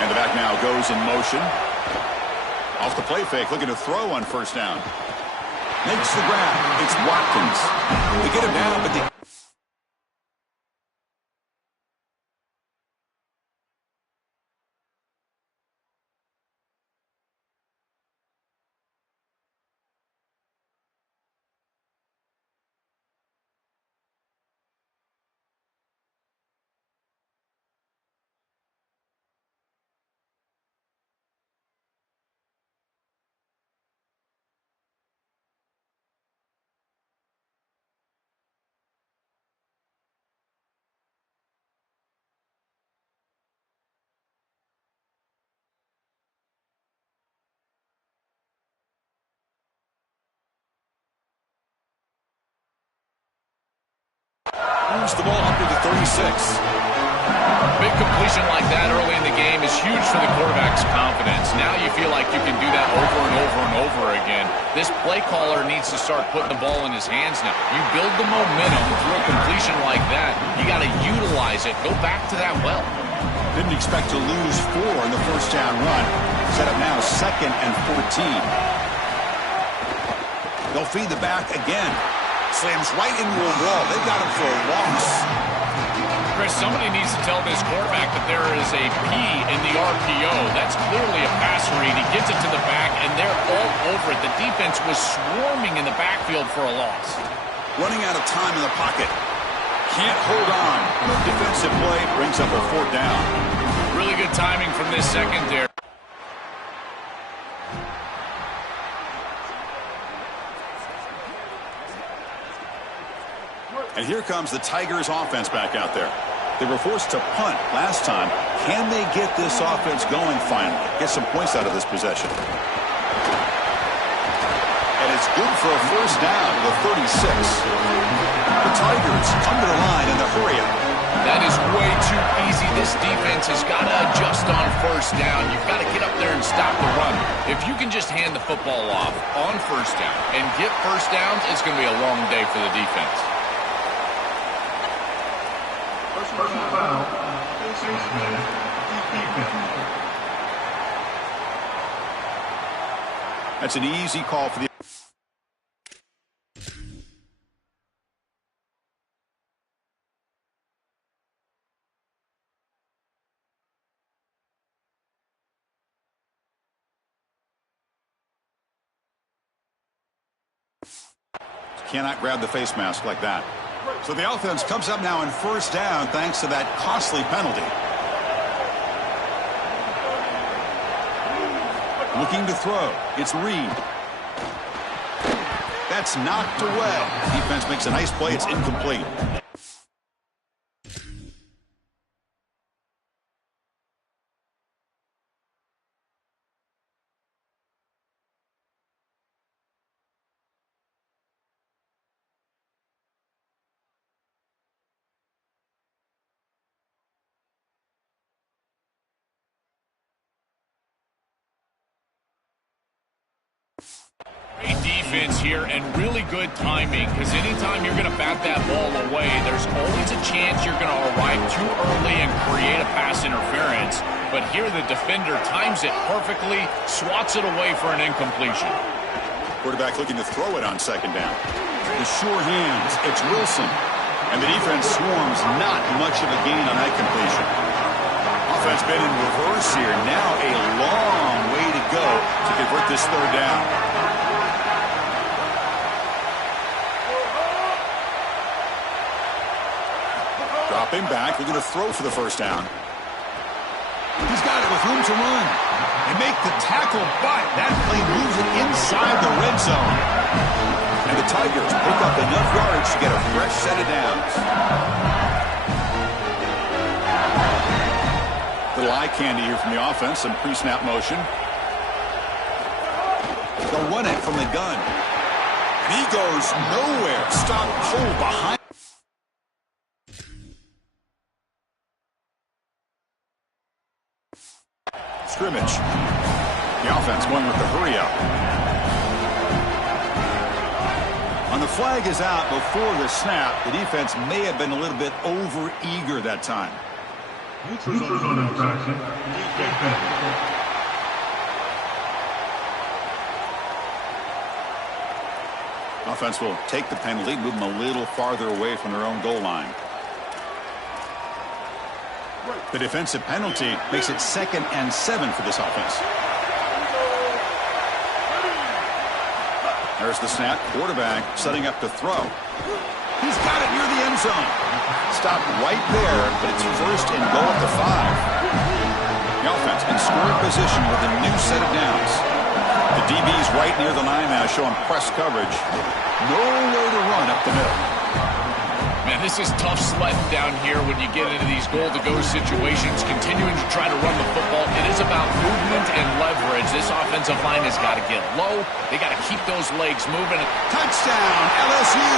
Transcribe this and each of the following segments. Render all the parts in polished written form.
And the back now goes in motion. Off the play fake, looking to throw on first down. Makes the grab. It's Watkins. They get him down, but they... moves the ball up to the 36. Big completion like that early in the game is huge for the quarterback's confidence. Now you feel like you can do that over and over and over again. This play caller needs to start putting the ball in his hands now. You build the momentum through a completion like that. You got to utilize it. Go back to that well. Didn't expect to lose 4 in the first down run. Set up now 2nd and 14. They'll feed the back again. Slams right into a wall. They've got him for a loss. Chris, somebody needs to tell this quarterback that there is a P in the RPO. That's clearly a pass read. He gets it to the back, and they're all over it. The defense was swarming in the backfield for a loss. Running out of time in the pocket. Can't hold on. Defensive play brings up a 4th down. Really good timing from this secondary. And here comes the Tigers offense back out there. They were forced to punt last time. Can they get this offense going finally? Get some points out of this possession. And it's good for a first down to the 36. The Tigers come to the line in the hurry up. That is way too easy. This defense has got to adjust on first down. You've got to get up there and stop the run. If you can just hand the football off on first down and get first downs, it's going to be a long day for the defense. Personal foul, That's an easy call for the... Cannot grab the face mask like that. So the offense comes up now in first down thanks to that costly penalty. Looking to throw. It's Reed. That's knocked away. Defense makes a nice play. It's incomplete. Great defense here and really good timing, because anytime you're going to bat that ball away, there's always a chance you're going to arrive too early and create a pass interference. But here the defender times it perfectly, swats it away for an incompletion. Quarterback looking to throw it on second down. The sure hands. It's Wilson. And the defense swarms. Not much of a gain on that completion. Offense been in reverse here. Now a long way to go to convert this third down. Dropping back, looking to throw for the first down. He's got it with room to run. They make the tackle, but that play moves it inside the red zone. And the Tigers pick up enough yards to get a fresh set of downs. Little eye candy here from the offense, some pre-snap motion. They'll run it from the gun. And he goes nowhere. Stop cold behind. Scrimmage. The offense going with the hurry up. On the flag is out before the snap. The defense may have been a little bit over eager that time. Neutral zone infraction. Defense. Offense will take the penalty, move them a little farther away from their own goal line. The defensive penalty makes it 2nd and 7 for this offense. There's the snap. Quarterback setting up to throw. He's got it near the end zone. Stopped right there, but it's 1st and goal at the 5. The offense in scoring position with a new set of downs. The DB's right near the line now, showing press coverage. Nowhere to run up the middle. Man, this is tough sledding down here when you get into these goal-to-go situations, continuing to try to run the football. It is about movement and leverage. This offensive line has got to get low. They got to keep those legs moving. Touchdown, LSU.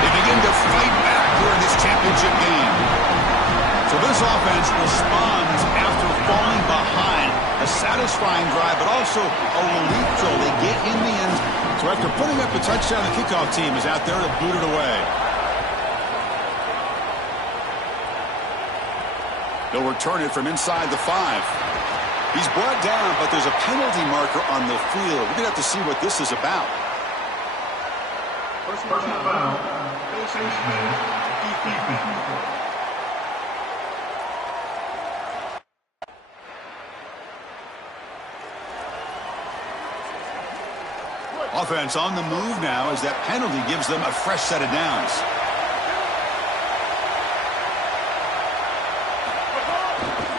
They begin to fight back here in this championship game. So this offense responds after falling behind. A satisfying drive, but also a relief throw. They get in the end. So after putting up a touchdown, the kickoff team is out there to boot it away. They'll return it from inside the 5. He's brought down, but there's a penalty marker on the field. We're going to have to see what this is about. Personal foul. Defense. Offense on the move now as that penalty gives them a fresh set of downs.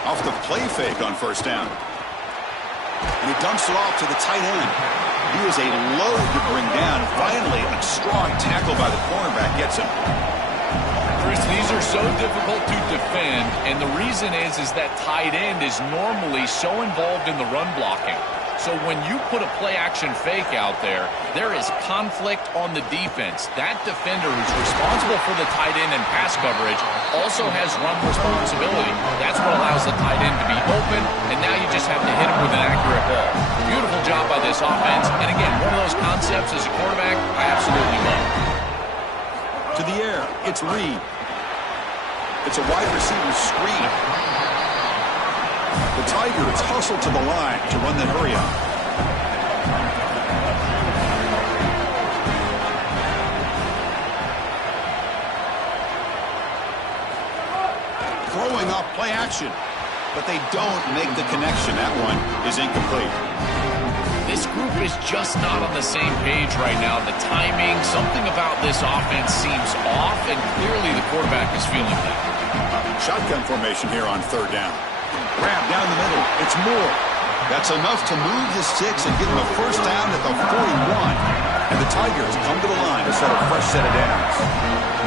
Off the play fake on 1st down. And he dumps it off to the tight end. He is a load to bring down. Finally, a strong tackle by the cornerback gets him. Chris, these are so difficult to defend, and the reason is that tight end is normally so involved in the run blocking. So when you put a play-action fake out there, there is conflict on the defense. That defender who's responsible for the tight end and pass coverage also has run responsibility. That's what allows the tight end to be open, and now you just have to hit him with an accurate ball. Beautiful job by this offense. And again, one of those concepts as a quarterback I absolutely love. To the air, it's Reed. It's a wide receiver screen. The Tigers hustle to the line to run the hurry up. Throwing off play action, but they don't make the connection. That one is incomplete. This group is just not on the same page right now. The timing, something about this offense seems off, and clearly the quarterback is feeling that. Shotgun formation here on 3rd down. Grab down the middle. It's Moore. That's enough to move the sticks and give them a 1st down at the 41. And the Tigers come to the line to set a fresh set of downs.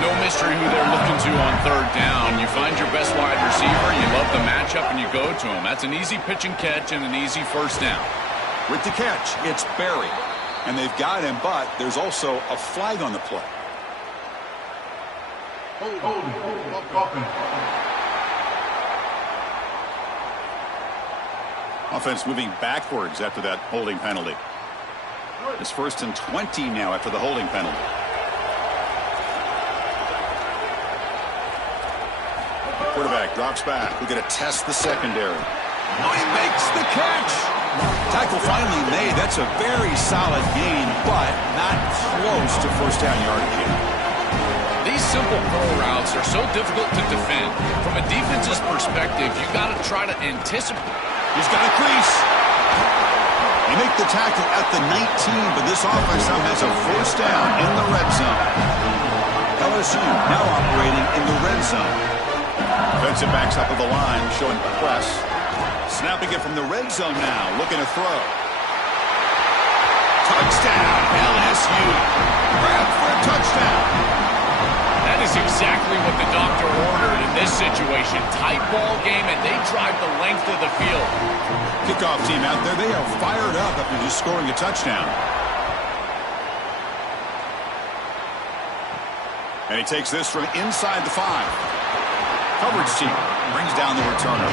No mystery who they're looking to on 3rd down. You find your best wide receiver, you love the matchup, and you go to him. That's an easy pitch and catch and an easy 1st down. With the catch, it's Barry. And they've got him, but there's also a flag on the play. Offense moving backwards after that holding penalty. It's 1st and 20 now after the holding penalty. Quarterback drops back. We're going to test the secondary. Oh, he makes the catch. Tackle finally made. That's a very solid gain, but not close to 1st down yardage yet. These simple curl routes are so difficult to defend. From a defense's perspective, you got to try to anticipate. He's got a crease. They make the tackle at the 19, but this offense now has a 1st down in the red zone. LSU now operating in the red zone. Defensive backs up of the line, showing press. Snapping it from the red zone now, looking to throw. Touchdown, LSU. Grab for a touchdown. That is exactly what the doctor ordered in this situation. Tight ball game, and they drive the length of the field. Kickoff team out there, they are fired up after just scoring a touchdown. And he takes this from inside the 5. Coverage team brings down the returner.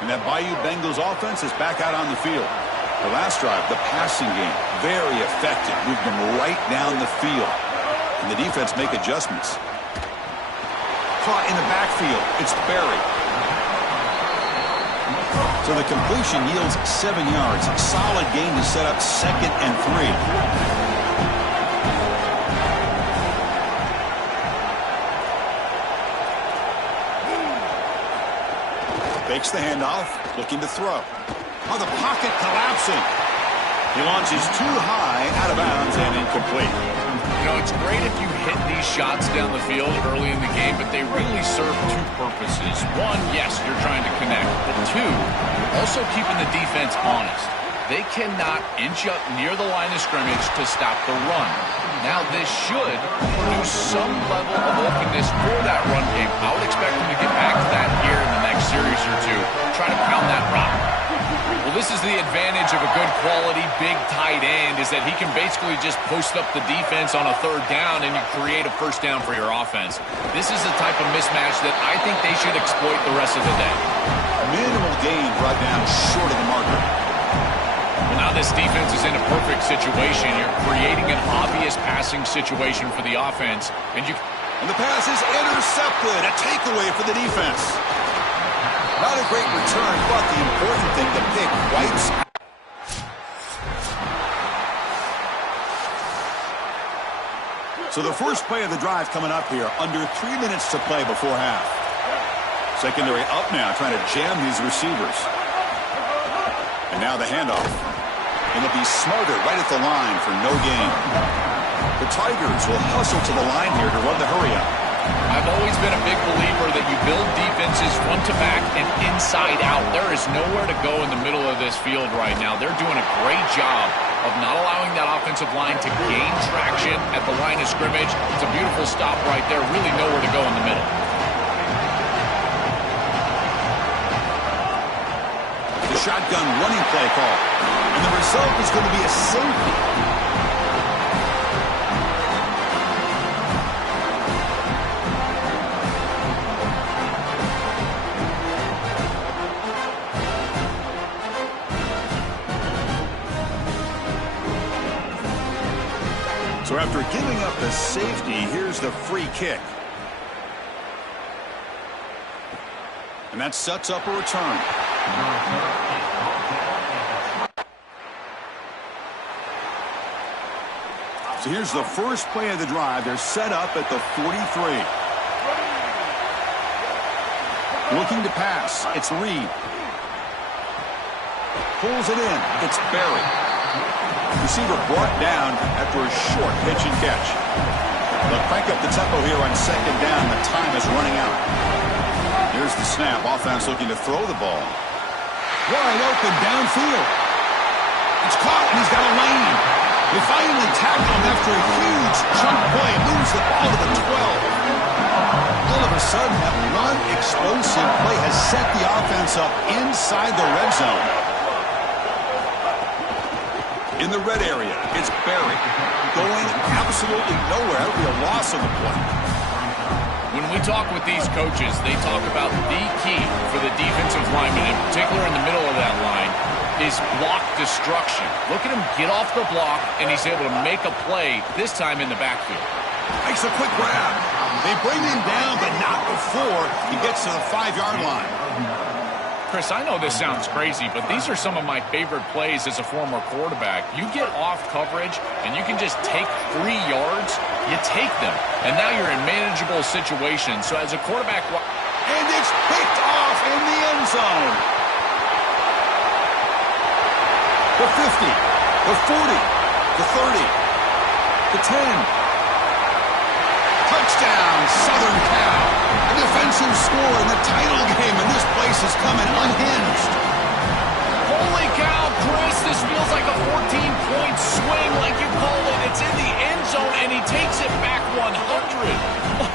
And that Bayou Bengals offense is back out on the field. The last drive, the passing game, very effective. Moved them right down the field. And the defense make adjustments. Caught in the backfield. It's buried. So the completion yields 7 yards. Solid gain to set up 2nd and 3. Fakes the handoff, looking to throw. Oh, the pocket collapsing. He launches too high, out of bounds, and incomplete. You know, it's great if you hit these shots down the field early in the game, but they really serve 2 purposes. One, yes, you're trying to connect. But 2, also keeping the defense honest. They cannot inch up near the line of scrimmage to stop the run. Now, this should produce some level of openness for that run game. I would expect them to get back to that here in the next series or 2. Try to pound that rock. Well, this is the advantage of a good quality big tight end, is that he can basically just post up the defense on a 3rd down and you create a 1st down for your offense. This is the type of mismatch that I think they should exploit the rest of the day. Minimal gain brought down short of the marker. Well, now this defense is in a perfect situation. You're creating an obvious passing situation for the offense. And the pass is intercepted. A takeaway for the defense. Not a great return, but the important thing, the pick wipes out. So the first play of the drive coming up here, under 3 minutes to play before half. Secondary up now, trying to jam these receivers. And now the handoff. And they'll be smarter right at the line for no gain. The Tigers will hustle to the line here to run the hurry-up. I've always been a big believer that you build defenses front to back and inside out. There is nowhere to go in the middle of this field right now. They're doing a great job of not allowing that offensive line to gain traction at the line of scrimmage. It's a beautiful stop right there. Really nowhere to go in the middle. The shotgun running play call. And the result is going to be a safety. So after giving up the safety, here's the free kick. And that sets up a return. So here's the first play of the drive. They're set up at the 43. Looking to pass. It's Reed. Pulls it in. It's Barry. Receiver brought down after a short pitch and catch. They'll crank up the tempo here on 2nd down. The time is running out. Here's the snap. Offense looking to throw the ball. Wide open downfield. It's caught, and he's got a lane. They finally tackle him after a huge chunk play. Moves the ball to the 12. All of a sudden, that one explosive play has set the offense up inside the red zone. In the red area, it's Barry. Going absolutely nowhere. That'll be a loss of the play. When we talk with these coaches, they talk about the key for the defensive lineman, in particular in the middle of that line, is block destruction. Look at him get off the block, and he's able to make a play, this time in the backfield. Makes a quick grab. They bring him down, but not before he gets to the 5-yard line. Chris, I know this sounds crazy, but these are some of my favorite plays as a former quarterback. You get off coverage, and you can just take 3 yards. You take them, and now you're in manageable situations. So as a quarterback... And it's picked off in the end zone. The 50, the 40, the 30, the 10. Touchdown, Southern Cal. A defensive score in the title game, and this place is coming unhinged. Holy cow, Chris, this feels like a 14-point swing, like you call it. It's in the end zone, and he takes it back 100.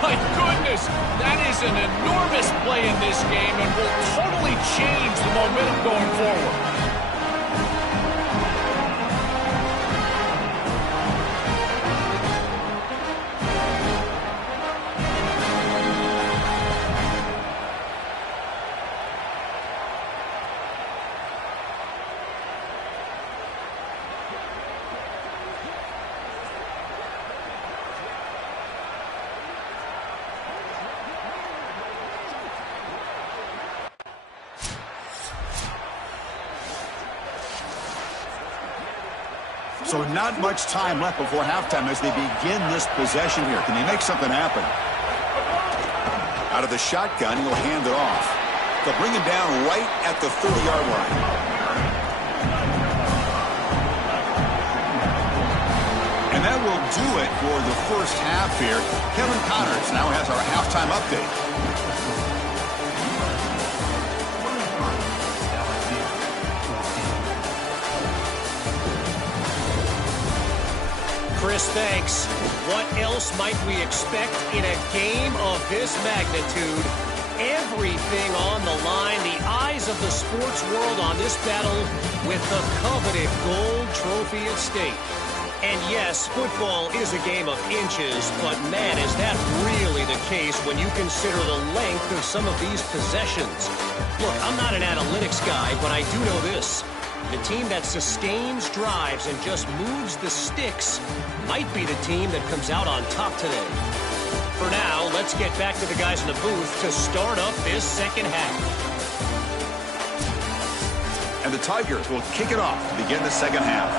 My goodness, that is an enormous play in this game and will totally change the momentum going forward. So not much time left before halftime as they begin this possession here. Can they make something happen? Out of the shotgun, he'll hand it off. They'll bring him down right at the 30-yard line. And that will do it for the first half here. Kevin Connors now has our halftime update. Chris, thanks. What else might we expect in a game of this magnitude? Everything on the line, the eyes of the sports world on this battle with the coveted gold trophy at stake. And yes, football is a game of inches, but man, is that really the case when you consider the length of some of these possessions. Look, I'm not an analytics guy, but I do know this. The team that sustains drives and just moves the sticks might be the team that comes out on top today. For now, let's get back to the guys in the booth to start up this second half. And the Tigers will kick it off to begin the second half.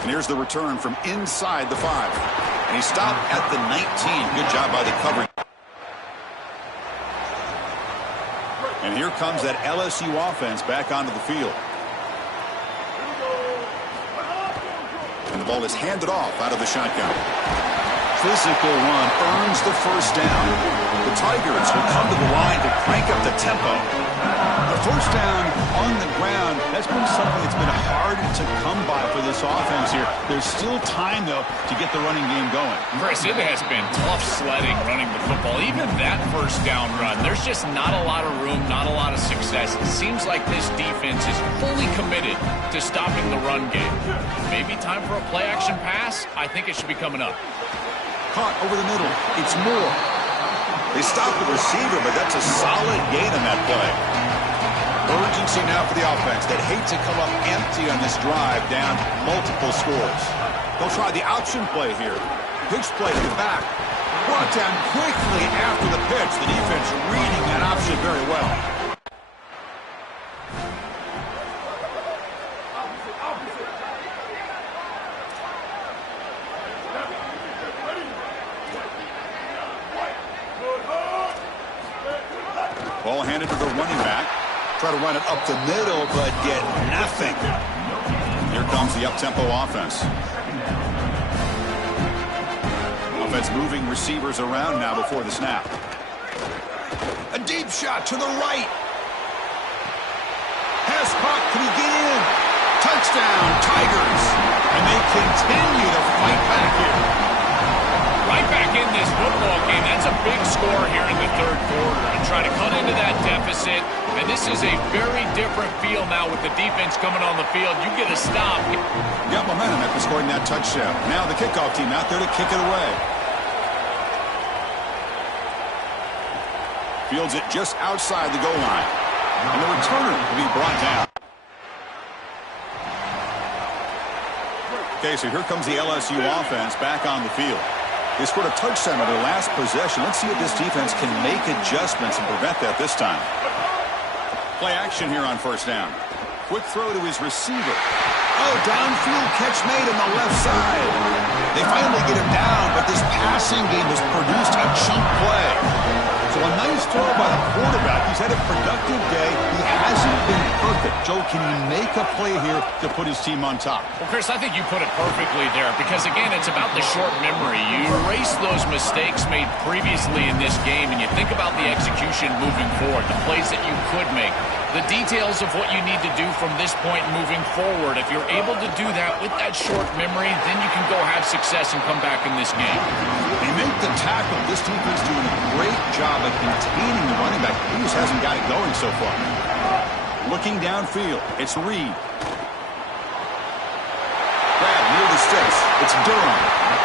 And here's the return from inside the 5. And he stopped at the 19. Good job by the covering. And here comes that LSU offense back onto the field. And the ball is handed off out of the shotgun. Physical run earns the first down. The Tigers will come to the line to crank up the tempo. The first down on the ground, that's been something that's been hard to come by for this offense here. There's still time, though, to get the running game going. Chris, it has been tough sledding running the football. Even that first down run, there's just not a lot of room, not a lot of success. It seems like this defense is fully committed to stopping the run game. Maybe time for a play-action pass? I think it should be coming up. Caught over the middle. It's Moore. They stop the receiver, but that's a solid gain on that play. Urgency now for the offense. They'd hate to come up empty on this drive, down multiple scores. They'll try the option play here. Pitch play to the back. Brought down quickly after the pitch. The defense reading that option very well. Ball handed to the running back. Try to run it up the middle, but get nothing. Here comes the up-tempo offense. Offense moving receivers around now before the snap. A deep shot to the right. Pass caught. Can he get in? Touchdown, Tigers. And they continue to fight back here. Right back in this football game. That's a big score here in the third quarter. And try to cut into that deficit. And this is a very different feel now with the defense coming on the field. You get a stop. Got momentum after scoring that touchdown. Now the kickoff team out there to kick it away. Fields it just outside the goal line. And the returner will be brought down. Okay, so here comes the LSU offense back on the field. They scored a touchdown on their last possession. Let's see if this defense can make adjustments and prevent that this time. Play action here on first down. Quick throw to his receiver. Oh, downfield catch made on the left side. They finally get him down, but this passing game has produced a chunk play. So a nice throw by the quarterback. He's had a productive day. He hasn't been perfect. Joe, can he make a play here to put his team on top? Well, Chris, I think you put it perfectly there because, again, it's about the short memory. You erase those mistakes made previously in this game, and you think about the execution moving forward, the plays that you could make, the details of what you need to do from this point moving forward. If you're able to do that with that short memory, then you can go have success and come back in this game. They make the tackle. This defense doing a great job of containing the running back. He just hasn't got it going so far. Looking downfield, it's Reed. Grab near the sticks. It's Durham.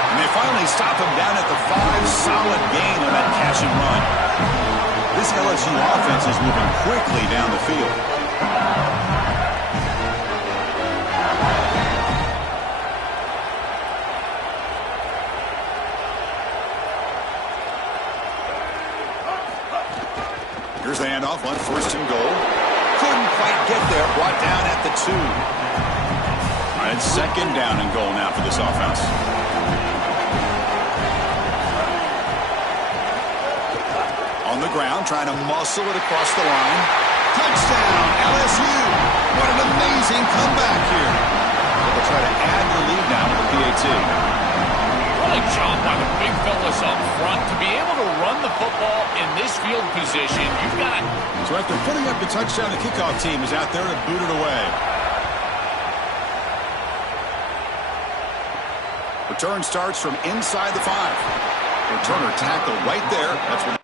And they finally stop him down at the 5. Solid gain on that catch and run. This LSU offense is moving quickly down the field. Here's the handoff on first and goal. couldn't quite get there. Brought down at the 2. All right, it's second down and goal now for this offense. On the ground, trying to muscle it across the line. Touchdown, LSU. What an amazing comeback here. They'll try to add the lead now with the PAT. What a job by the big fellas up front. To be able to run the football in this field position, you've got... So after putting up the touchdown, the kickoff team is out there to boot it away. Return starts from inside the 5. Returner tackled right there. That's what...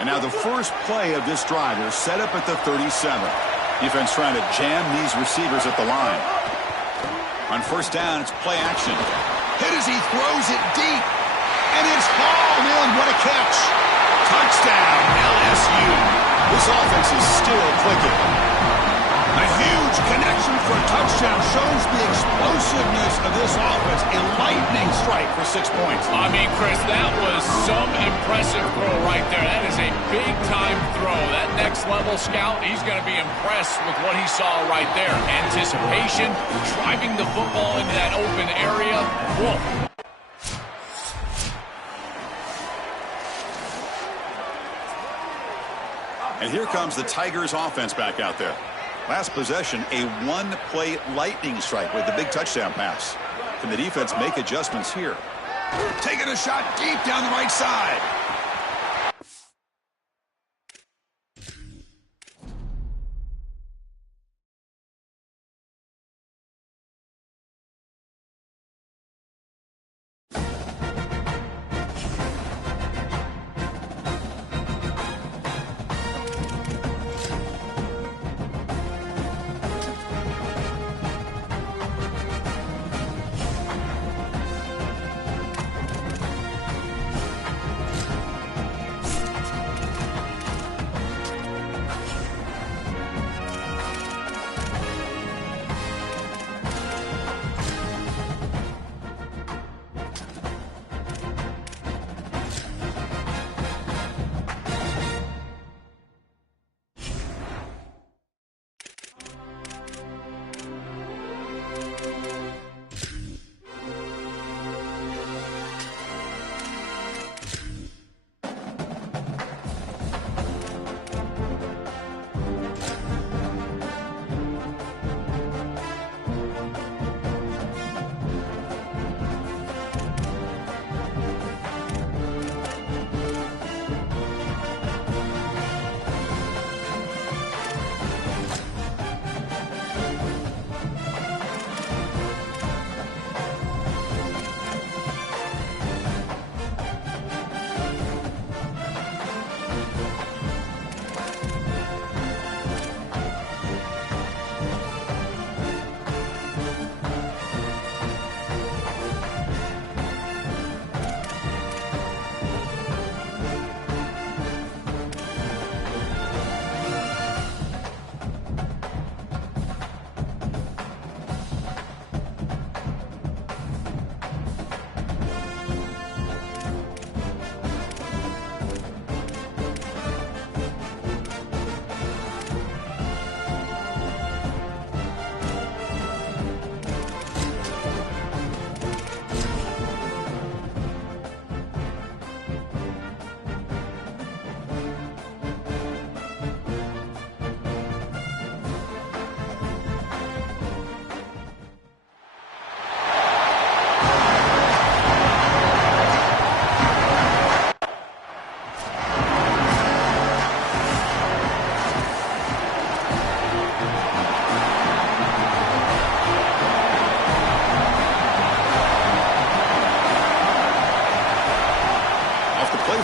And now the first play of this drive is set up at the 37. Defense trying to jam these receivers at the line. On first down, it's play action. Hit as he throws it deep. And it's hauled in. What a catch. Touchdown, LSU. This offense is still clicking. A huge connection for a touchdown shows the explosiveness of this offense. A lightning strike for 6 points. I mean, Chris, that was some impressive throw right there. That is a big-time throw. That next-level scout, he's going to be impressed with what he saw right there. Anticipation, driving the football into that open area. Whoa. And here comes the Tigers offense back out there. Last possession, a one-play lightning strike with the big touchdown pass. Can the defense make adjustments here? Taking a shot deep down the right side.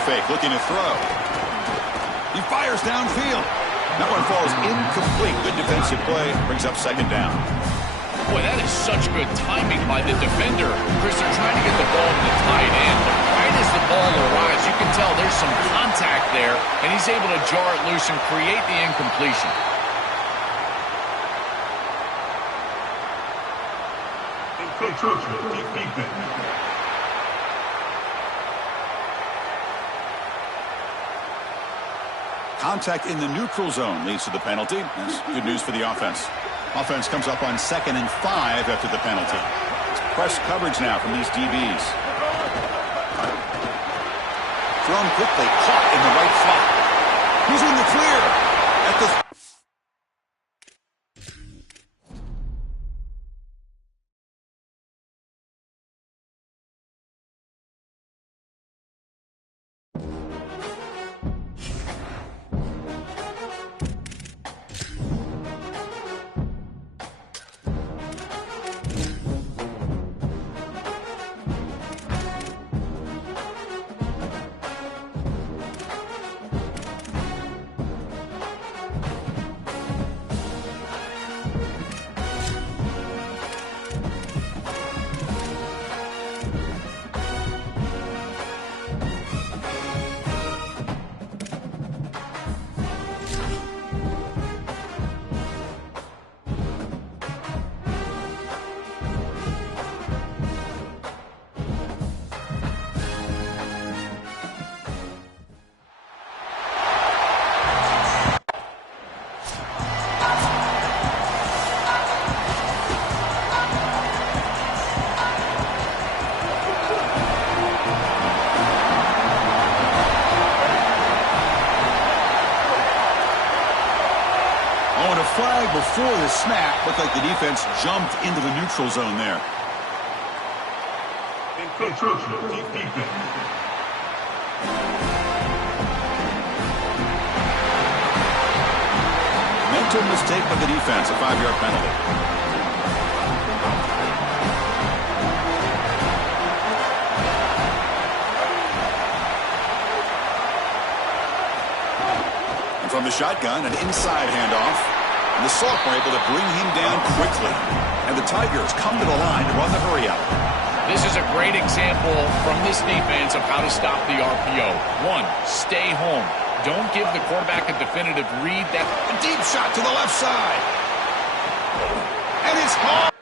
fake, looking to throw. He fires downfield. That one falls incomplete. Good defensive play. Brings up second down. Boy, that is such good timing by the defender. Chris, they're trying to get the ball to the tight end. But right as the ball arrives, you can tell there's some contact there, and he's able to jar it loose and create the incompletion. Defense. Contact in the neutral zone leads to the penalty. That's good news for the offense. Offense comes up on 2nd and 5 after the penalty. It's press coverage now from these DBs. Thrown quickly, caught in the right slot. He's in the clear at the... Flag before the snap. Looked like the defense jumped into the neutral zone there. Defense. Mental mistake by the defense, a 5-yard penalty. And from the shotgun, an inside handoff. And the sophomore able to bring him down quickly. And the Tigers come to the line to run the hurry up. This is a great example from this defense of how to stop the RPO. 1, stay home. Don't give the quarterback a definitive read. That a deep shot to the left side. And it's hard.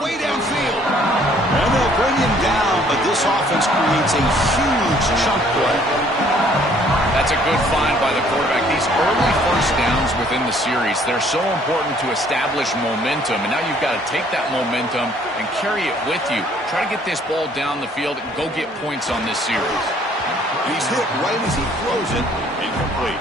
Way downfield. And they'll bring him down, but this offense creates a huge chunk play. That's a good find by the quarterback. These early first downs within the series, they're so important to establish momentum. And now you've got to take that momentum and carry it with you. Try to get this ball down the field and go get points on this series. He's hit right as he throws it. Incomplete.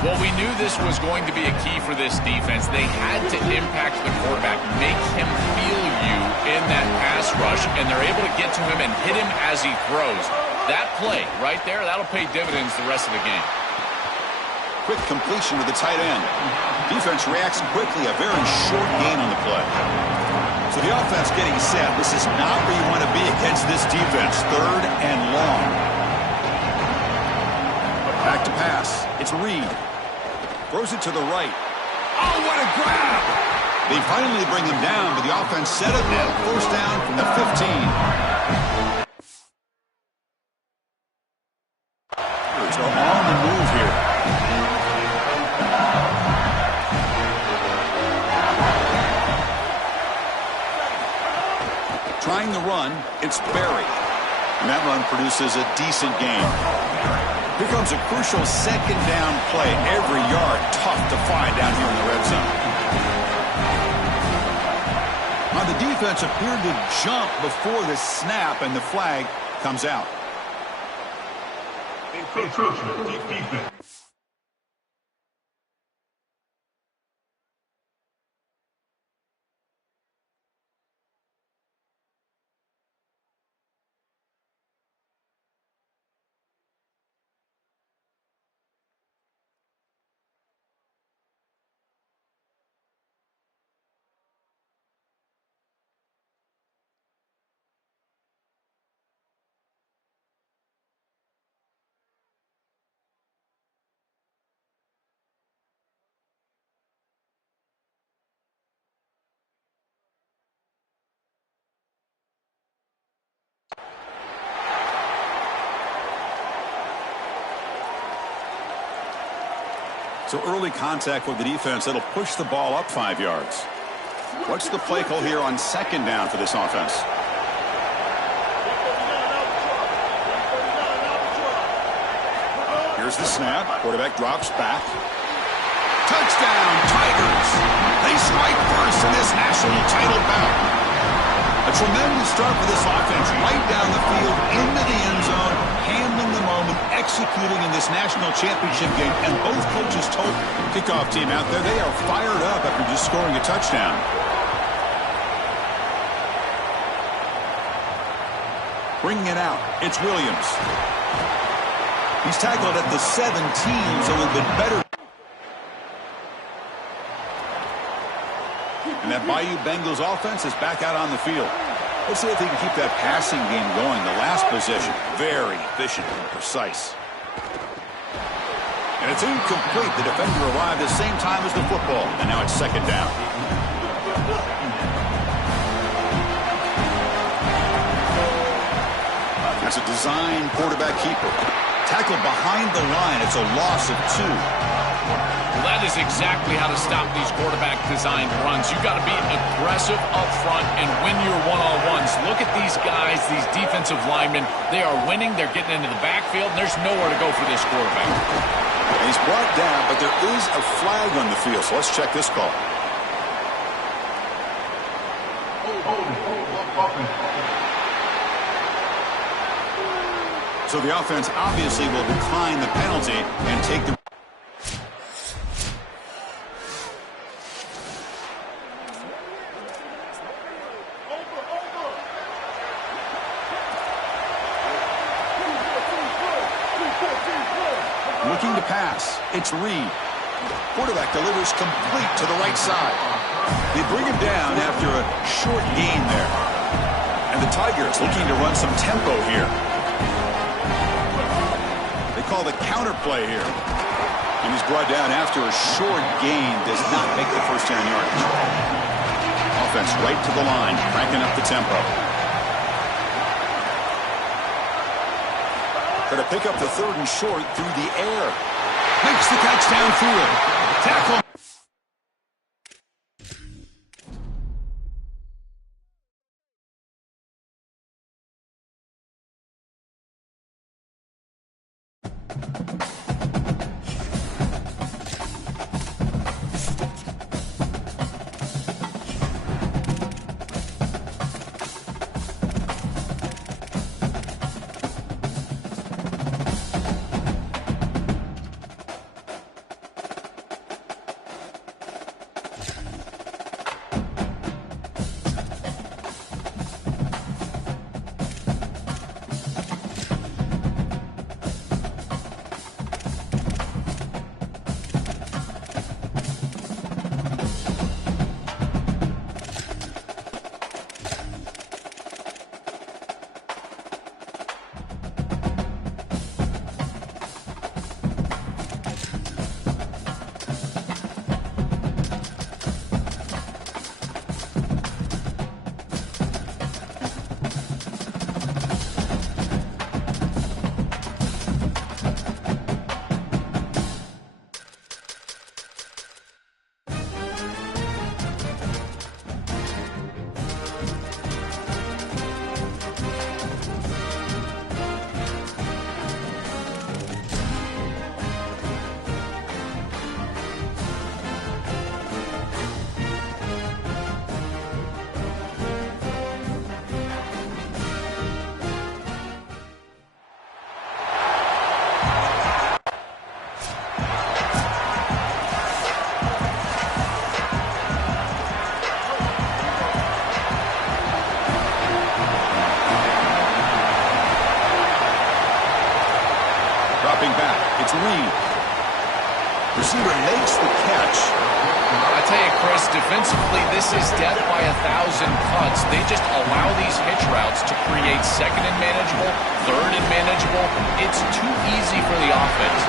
Well, we knew this was going to be a key for this defense. They had to impact the quarterback, make him feel you in that pass rush, and they're able to get to him and hit him as he throws. That play right there, that'll pay dividends the rest of the game. Quick completion to the tight end. Defense reacts quickly, a very short gain on the play. So the offense getting set. This is not where you want to be against this defense. 3rd and long. Back to pass. It's Reed. Throws it to the right. Oh, what a grab! They finally bring him down, but the offense set it now. 1st down from the 15. They're on the move here. Trying the run, it's Barry. And that run produces a decent gain. Here comes a crucial 2nd down play. Every yard tough to find down here in the red zone. Now the defense appeared to jump before the snap, and the flag comes out. Defense. So early contact with the defense, that'll push the ball up 5 yards. What's the play call here on second down for this offense? Here's the snap. Quarterback drops back. Touchdown, Tigers! They strike first in this national title bout. A tremendous start for this offense, right down the field, into the end zone, handling the moment, executing in this national championship game. And both coaches told the kickoff team out there they are fired up after just scoring a touchdown. Bringing it out, it's Williams. He's tackled at the 17, so a little bit better. And that Bayou Bengals offense is back out on the field. Let's see if they can keep that passing game going. The last possession, very efficient and precise. And it's incomplete. The defender arrived at the same time as the football, and now it's second down. That's a design quarterback keeper. Tackled behind the line. It's a loss of 2. Well, that is exactly how to stop these quarterback-designed runs. You've got to be aggressive up front and win your one-on-ones. Look at these guys, these defensive linemen. They are winning. They're getting into the backfield, and there's nowhere to go for this quarterback. He's brought down, but there is a flag on the field, so let's check this call. So the offense obviously will decline the penalty and take the... Looking to pass. It's Reed. Quarterback delivers complete to the right side. They bring him down after a short gain there. And the Tigers looking to run some tempo here. They call the counter play here. And he's brought down after a short gain. Does not make the first down yardage. Offense right to the line, cranking up the tempo. Going to pick up the 3rd and short through the air. Makes the catch downfield. Tackle. It's Reed. Receiver makes the catch. I tell you, Chris, defensively, this is death by 1,000 cuts. They just allow these hitch routes to create second and manageable, third and manageable. It's too easy for the offense.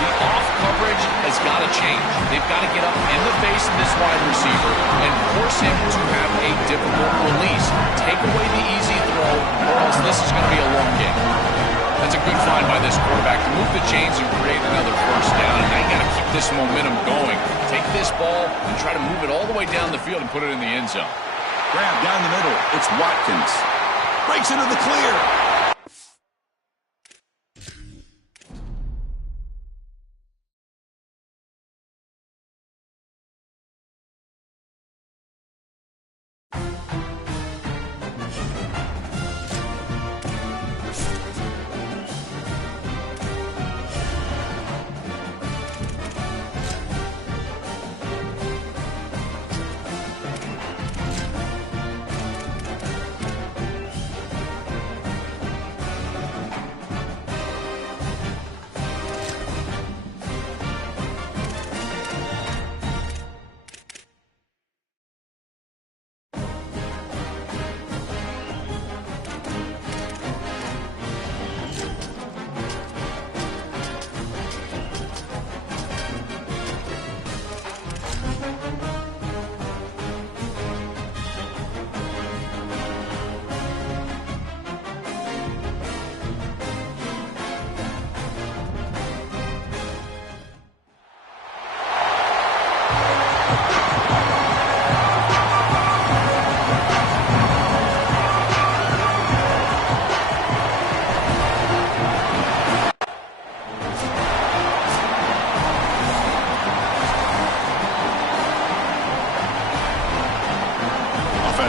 The off coverage has got to change. They've got to get up in the face of this wide receiver and force him to have a difficult release. Take away the easy throw, or else this is going to be a long game. That's a good find by this quarterback to move the chains and create another first down. And now you got to keep this momentum going. Take this ball and try to move it all the way down the field and put it in the end zone. Grab down the middle. It's Watkins. Breaks into the clear.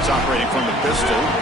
Operating from the pistol.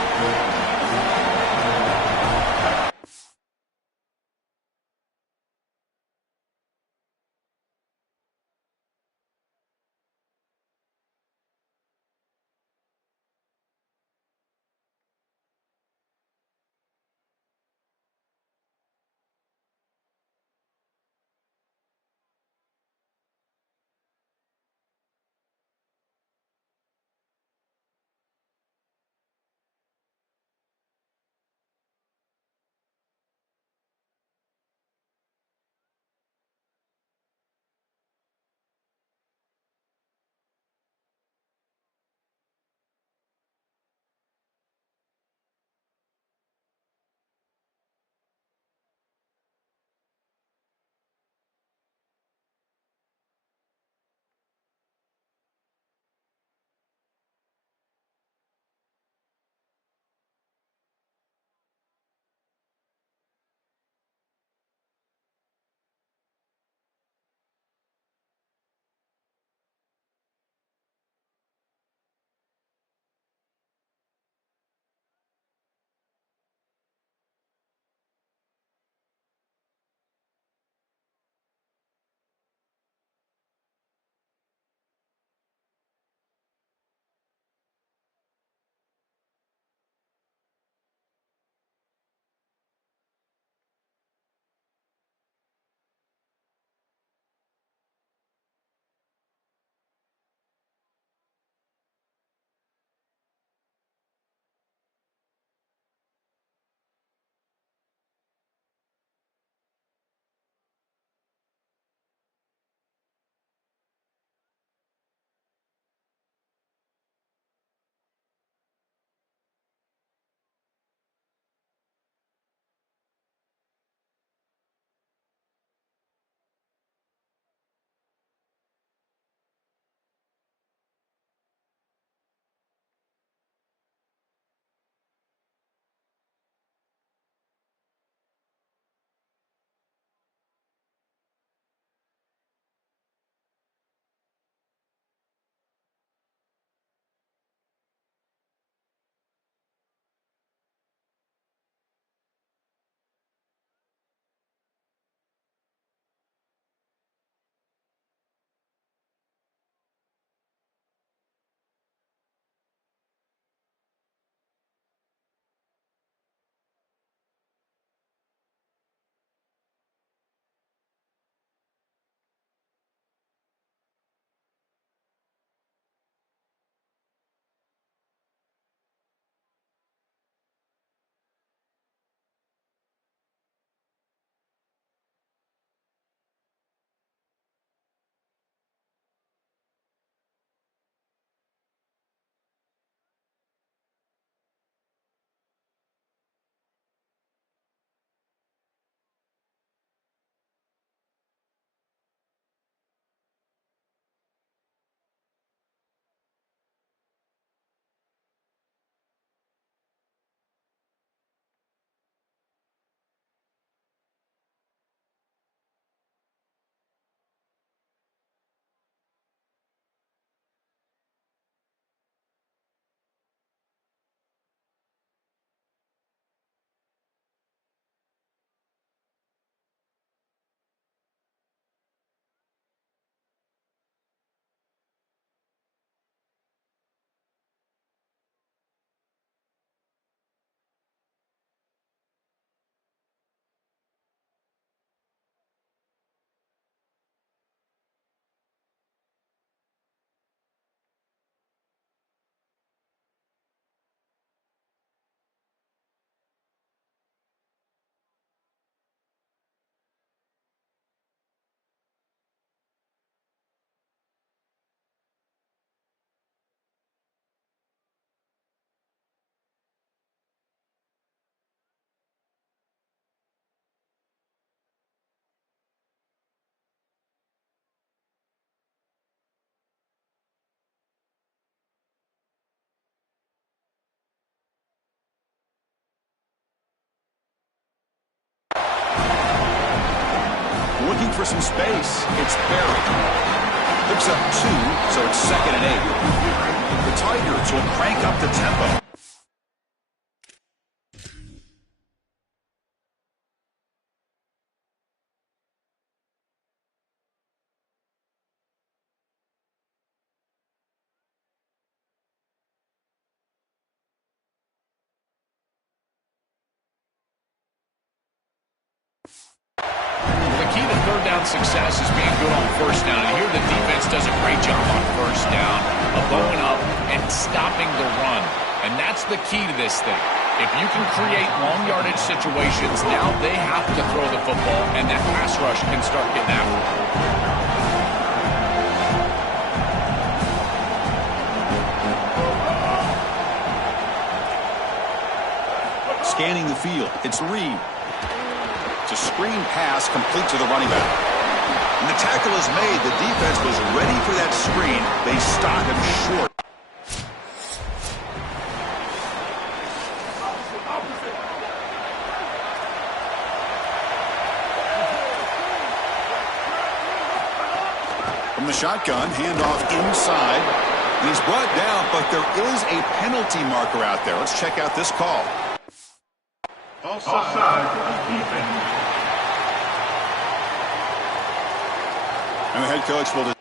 looking for some space. It's Barry. Picks up 2, so it's 2nd and 8. The Tigers will crank up the tempo. Third down success is being good on first down, and here the defense does a great job on first down of going up and stopping the run, and that's the key to this thing. If you can create long yardage situations, now they have to throw the football, and that pass rush can start getting after it. Scanning the field, it's Reed. It's a screen pass complete to the running back. And the tackle is made. The defense was ready for that screen. They stop him short. From the shotgun, handoff inside. And he's brought down, but there is a penalty marker out there. Let's check out this call. Offside. Defense. And the head coach will...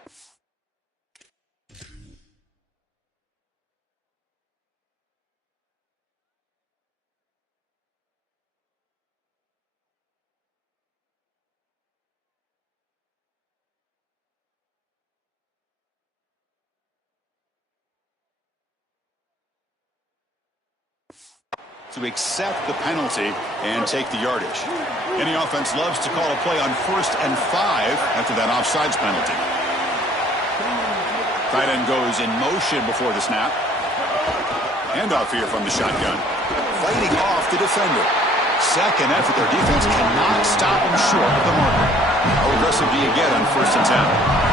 to accept the penalty and take the yardage. Any offense loves to call a play on 1st and 5 after that offsides penalty. Tight end goes in motion before the snap. Handoff here from the shotgun. Fighting off the defender. Second effort. Their defense cannot stop him short of the marker. How aggressive do you get on 1st and 10?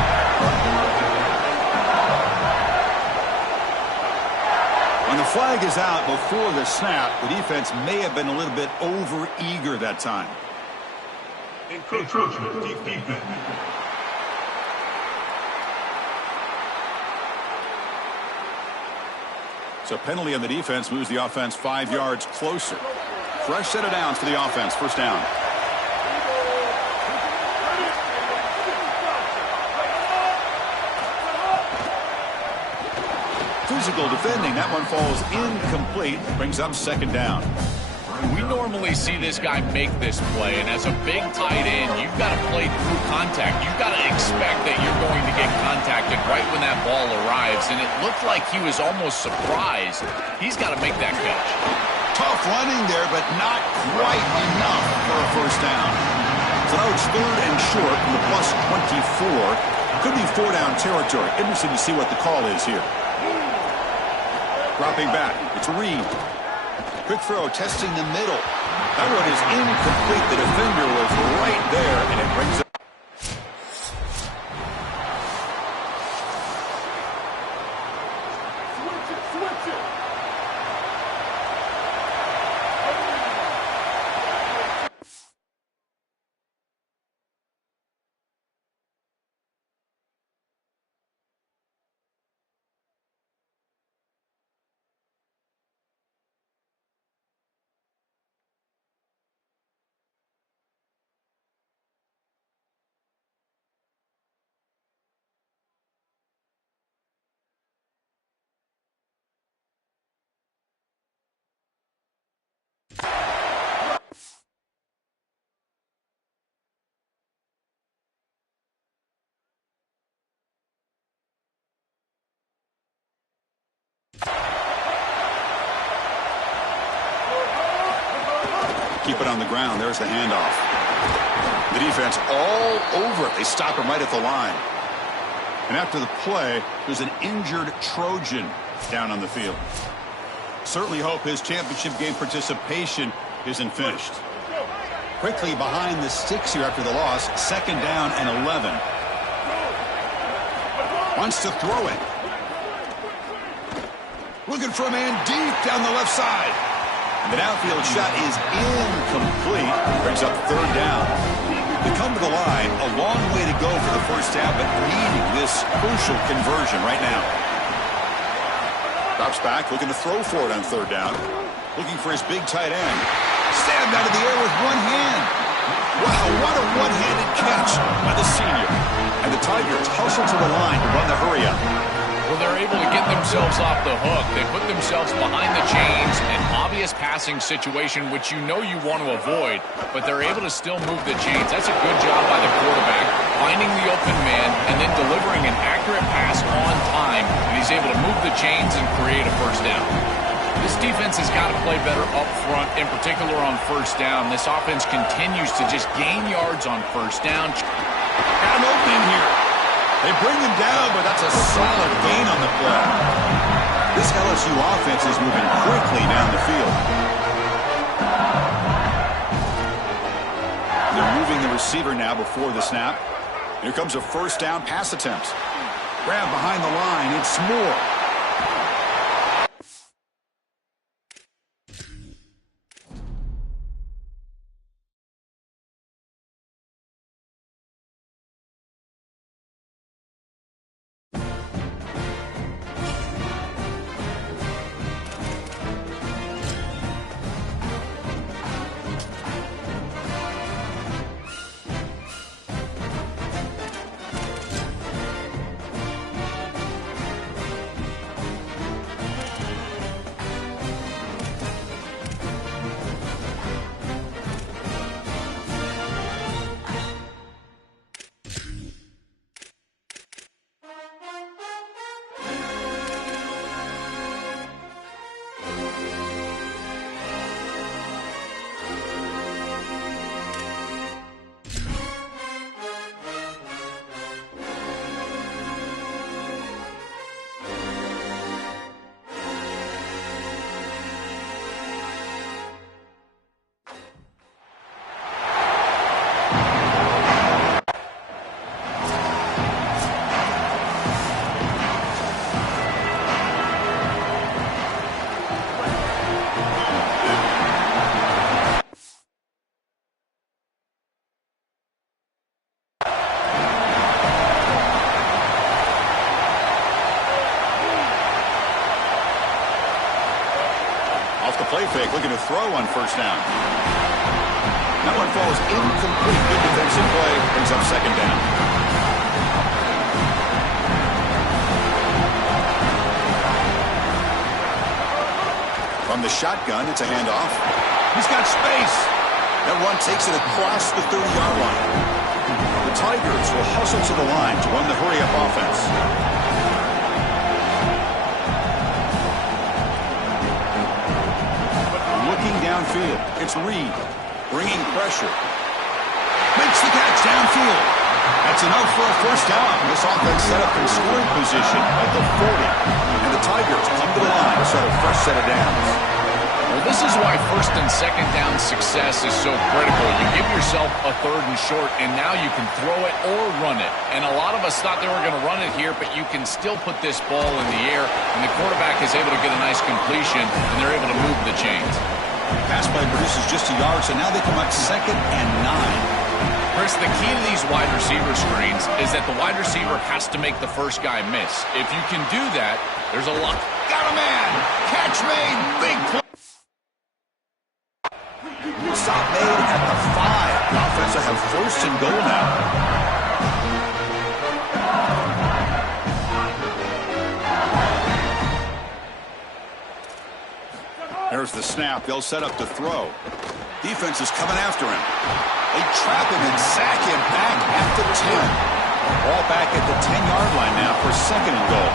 When the flag is out before the snap, the defense may have been a little bit over-eager that time. Encroachment. Defense. So penalty on the defense moves the offense 5 yards closer. Fresh set of downs for the offense. 1st down. Physical defending. That one falls incomplete. Brings up 2nd down. We normally see this guy make this play, and as a big tight end, you've got to play through contact. You've got to expect that you're going to get contacted right when that ball arrives, and it looked like he was almost surprised. He's got to make that catch. Tough running there, but not quite enough for a 1st down. So now it's 3rd and short from the plus 24. Could be 4-down territory. Interesting to see what the call is here. Dropping back. It's Reed. Quick throw, testing the middle. That one is incomplete. The defender was right there, and it brings up. Keep it on the ground. There's the handoff. The defense all over it. They stop him right at the line. And after the play, there's an injured Trojan down on the field. Certainly hope his championship game participation isn't finished. Quickly behind the sticks here after the loss. 2nd down and 11. Wants to throw it. Looking for a man deep down the left side. The downfield shot is incomplete. Brings up 3rd down. To come to the line, a long way to go for the first down, but needing this crucial conversion right now. Drops back, looking to throw for it on third down. Looking for his big tight end. Stabbed out of the air with one hand. Wow, what a one-handed catch by the senior. And the Tigers hustle to the line to run the hurry-up. Well, they're able to get themselves off the hook. They put themselves behind the chains, an obvious passing situation, which you know you want to avoid, but they're able to still move the chains. That's a good job by the quarterback, finding the open man and then delivering an accurate pass on time, and he's able to move the chains and create a first down. This defense has got to play better up front, in particular on first down. This offense continues to just gain yards on first down. Got an opening here. They bring him down, but that's a solid gain on the play. This LSU offense is moving quickly down the field. They're moving the receiver now before the snap. Here comes a first down pass attempt. Grab behind the line. It's Moore. Play fake, looking to throw on first down. That one falls incomplete. Good defensive play, brings up second down. From the shotgun, it's a handoff. He's got space. That one takes it across the 30-yard line. The Tigers will hustle to the line to run the hurry-up offense. Downfield. It's Reed bringing pressure. Makes the catch downfield. That's enough for a first down. This offense set up in scoring position at the 40. And the Tigers come to the line to start a fresh set of downs. Well, this is why first and second down success is so critical. You give yourself a third and short, and now you can throw it or run it. And a lot of us thought they were going to run it here, but you can still put this ball in the air, and the quarterback is able to get a nice completion, and they're able to move the chains. Pass play produces just a yard, so now they come out 2nd and 9. Chris, the key to these wide receiver screens is that the wide receiver has to make the first guy miss. If you can do that, there's a lot. Got a man! Catch made! Big play! Stop made at the 5. The offense will have first and goal now. There's the snap. They'll set up to throw. Defense is coming after him. They trap him and sack him back at the 10. Ball back at the 10-yard line now for second and goal.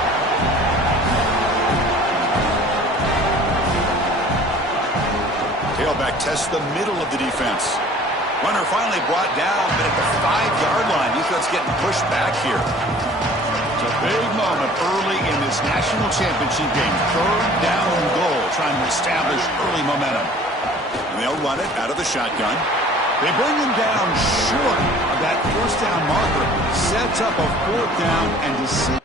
Tailback tests the middle of the defense. Runner finally brought down, but at the 5-yard line, defense getting pushed back here. It's a big moment early in this national championship game. Third down and goal, trying to establish early momentum. And they'll run it out of the shotgun. They bring him down short of that first down marker. Sets up a fourth down and decision.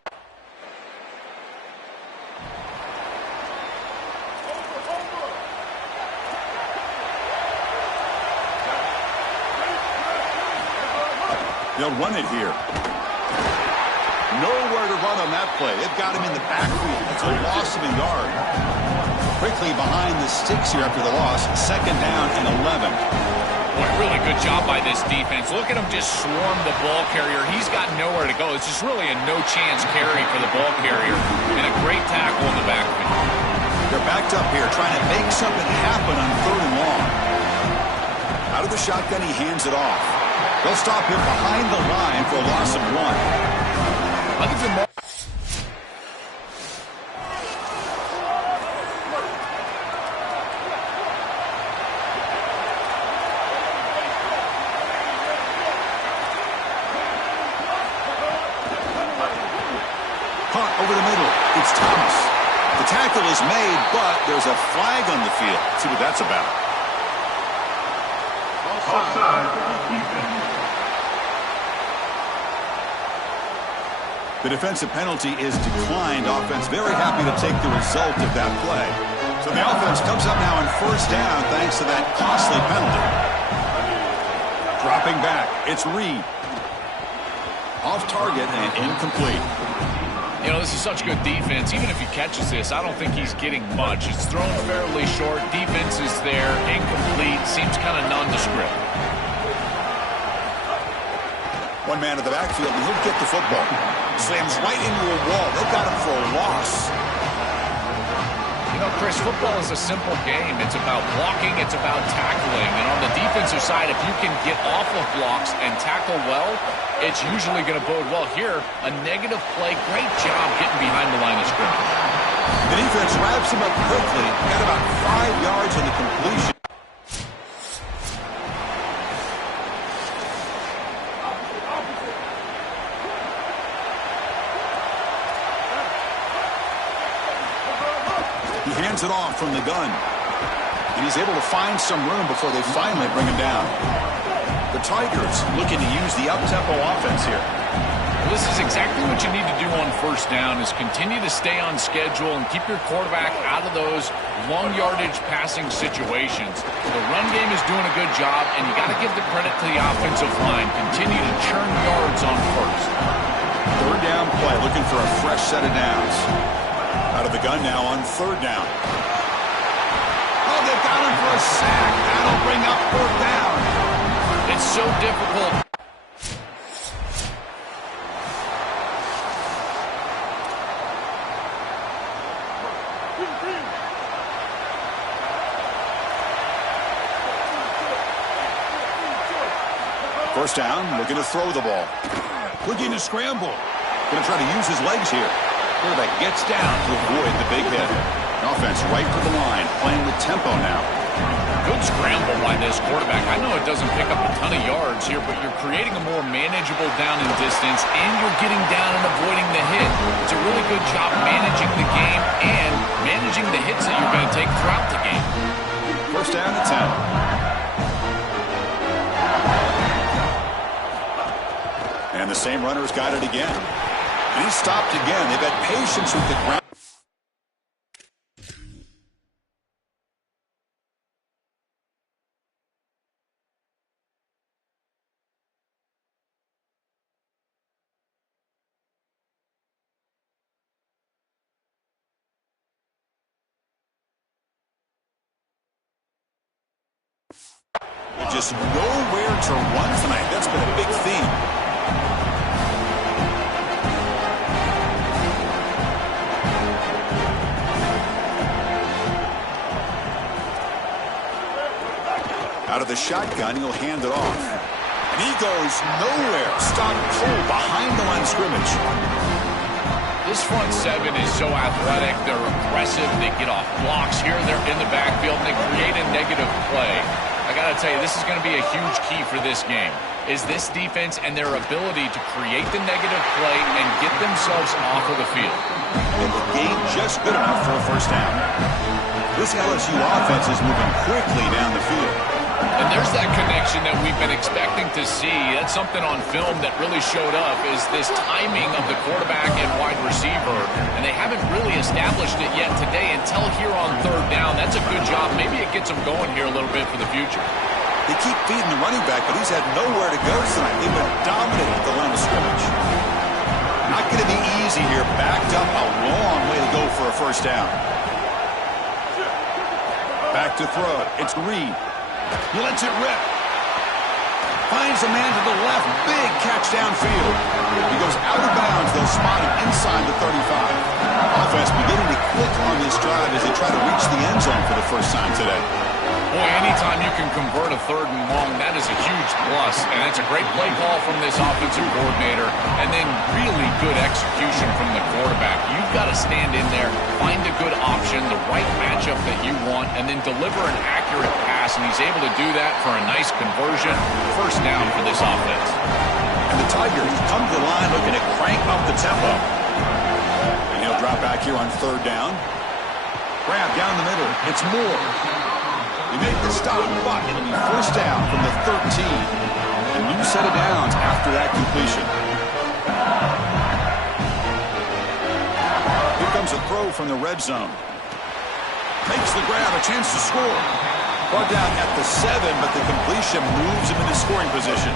They'll run it here. Nowhere to run on that play. They've got him in the backfield. It's a loss of a yard. Quickly behind the sticks here after the loss. Second down and 11. Boy, really good job by this defense. Look at him just swarm the ball carrier. He's got nowhere to go. It's just really a no-chance carry for the ball carrier. And a great tackle in the backfield. They're backed up here trying to make something happen on 3rd and long. Out of the shotgun, he hands it off. They'll stop him behind the line for a loss of 1. I think the punt over the middle. It's Thomas. The tackle is made, but there's a flag on the field. Let's see what that's about. Offside. Defense. The defensive penalty is declined. Offense very happy to take the result of that play. So the offense comes up now on 1st down thanks to that costly penalty. Dropping back. It's Reed. Off target and incomplete. You know, this is such good defense. Even if he catches this, I don't think he's getting much. It's thrown fairly short. Defense is there. Incomplete. Seems kind of nondescript. One man in the backfield, and he'll get the football. Slams right into a wall. They've got him for a loss. You know, Chris, football is a simple game. It's about blocking. It's about tackling. And on the defensive side, if you can get off of blocks and tackle well, it's usually going to bode well. Here, a negative play. Great job getting behind the line of scrimmage. The defense wraps him up quickly. Got about 5 yards on the completion. He hands it off from the gun. And he's able to find some room before they finally bring him down. The Tigers looking to use the up-tempo offense here. Well, this is exactly what you need to do on 1st down is continue to stay on schedule and keep your quarterback out of those long yardage passing situations. The run game is doing a good job, and you got to give the credit to the offensive line. Continue to churn yards on 1st. 3rd down play, looking for a fresh set of downs. Out of the gun now on 3rd down. Oh, they've got him for a sack. That'll bring up 4th down. It's so difficult. First down, looking to throw the ball. Looking to scramble. Going to try to use his legs here. Quarterback gets down to avoid the big hit. Offense right to the line, playing with tempo now. Good scramble by this quarterback. I know it doesn't pick up a ton of yards here, but you're creating a more manageable down and distance, and you're getting down and avoiding the hit. It's a really good job managing the game and managing the hits that you're going to take throughout the game. First down at 10. And the same runner's got it again. And he stopped again. They've had patience with the ground. Just nowhere to run tonight. That's been a big theme. Out of the shotgun, he'll hand it off. And he goes nowhere. Stopped cold behind the line of scrimmage. This front seven is so athletic. They're aggressive. They get off blocks here. They're in the backfield, and they create a negative play. I got to tell you, this is going to be a huge key for this game, is this defense and their ability to create the negative play and get themselves off of the field. And the game just good enough for a first down. This LSU offense is moving quickly down the field. And there's that connection that we've been expecting to see. That's something on film that really showed up, is this timing of the quarterback and wide receiver. And they haven't really established it yet today until here on 3rd down. That's a good job. Maybe it gets them going here a little bit for the future. They keep feeding the running back, but he's had nowhere to go tonight. They've been dominating at the line of scrimmage. Not going to be easy here. Backed up a long way to go for a first down. Back to throw. It's Reed. He lets it rip. Finds a man to the left. Big catch downfield. He goes out of bounds. They'll spot him inside the 35. Offense beginning to click on this drive as they try to reach the end zone for the first time today. Boy, anytime you can convert a 3rd and long, that is a huge plus. And it's a great play call from this offensive coordinator. And then really good execution from the quarterback. You've got to stand in there, find a good option, the right matchup that you want, and then deliver an accurate pass. And he's able to do that for a nice conversion. First down for this offense. And the Tigers come to the line looking to crank up the tempo. And he'll drop back here on 3rd down. Grab down the middle. It's Moore. They make the stop, but it'll be first down from the 13. A new set of downs after that completion. Here comes a throw from the red zone. Makes the grab, a chance to score. Brought down at the 7, but the completion moves him into scoring position.